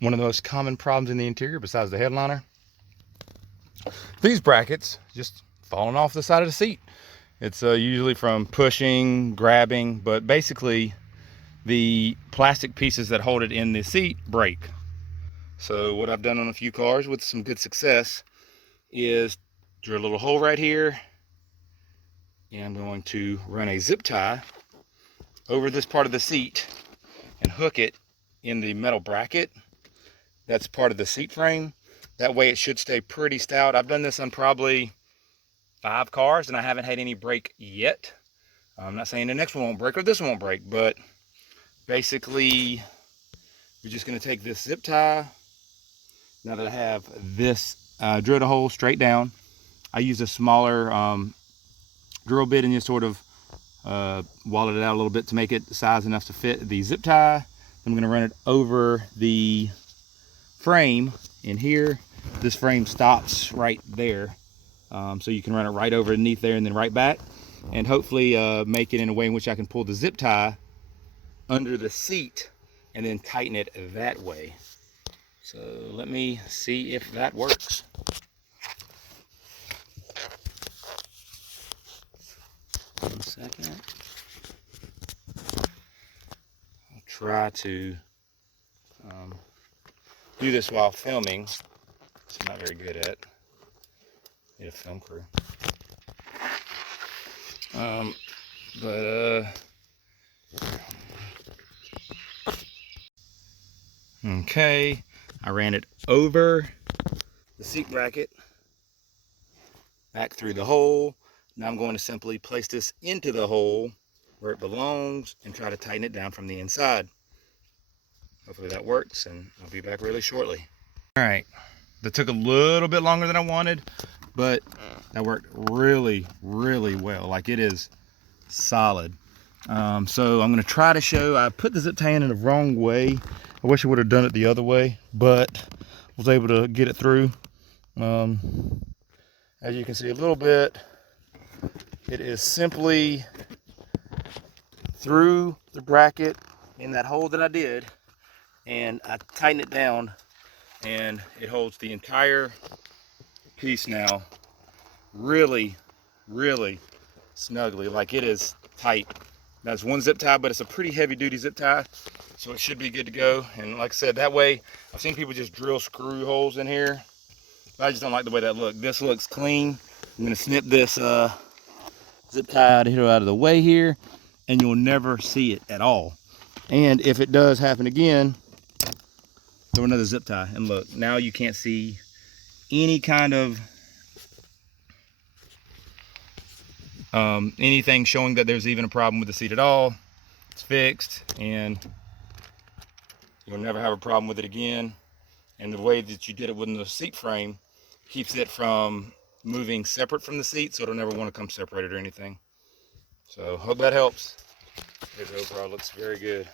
One of the most common problems in the interior, besides the headliner, these brackets just falling off the side of the seat. It's usually from pushing, grabbing, but basically the plastic pieces that hold it in the seat break. So what I've done on a few cars with some good success is drill a little hole right here, and I'm going to run a zip tie over this part of the seat and hook it in the metal bracket that's part of the seat frame. That way it should stay pretty stout. I've done this on probably 5 cars and I haven't had any break yet. I'm not saying the next one won't break or this one won't break, but basically we're just going to take this zip tie. Now that I have this drilled a hole straight down, I use a smaller drill bit and just sort of wallet it out a little bit to make it size enough to fit the zip tie. I'm going to run it over the frame in here. This frame stops right there, so you can run it right over underneath there and then right back, and hopefully make it in a way in which I can pull the zip tie under the seat and then tighten it that way. So let me see if that works. One second. I'll try to do this while filming, which I'm not very good at. Need a film crew. Okay, I ran it over the seat bracket, back through the hole. Now I'm going to simply place this into the hole where it belongs and try to tighten it down from the inside. Hopefully that works, and I'll be back really shortly. All right, that took a little bit longer than I wanted, but that worked really, really well. Like, it is solid. So I'm going to try to show. I put the zip tie in the wrong way. I wish I would have done it the other way, but was able to get it through. As you can see a little bit, it is simply through the bracket in that hole that I did, and I tighten it down, and it holds the entire piece now really, really snugly. Like, it is tight. That's one zip tie, but it's a pretty heavy duty zip tie, so it should be good to go. And like I said, that way, I've seen people just drill screw holes in here. I just don't like the way that looks. This looks clean. I'm gonna snip this zip tie out of the way here, and you'll never see it at all. And if it does happen again, throw another zip tie, and look, now you can't see any kind of anything showing that there's even a problem with the seat at all. It's fixed, and you'll never have a problem with it again. And the way that you did it within the seat frame keeps it from moving separate from the seat, so it'll never want to come separated or anything. So hope that helps. It overall looks very good.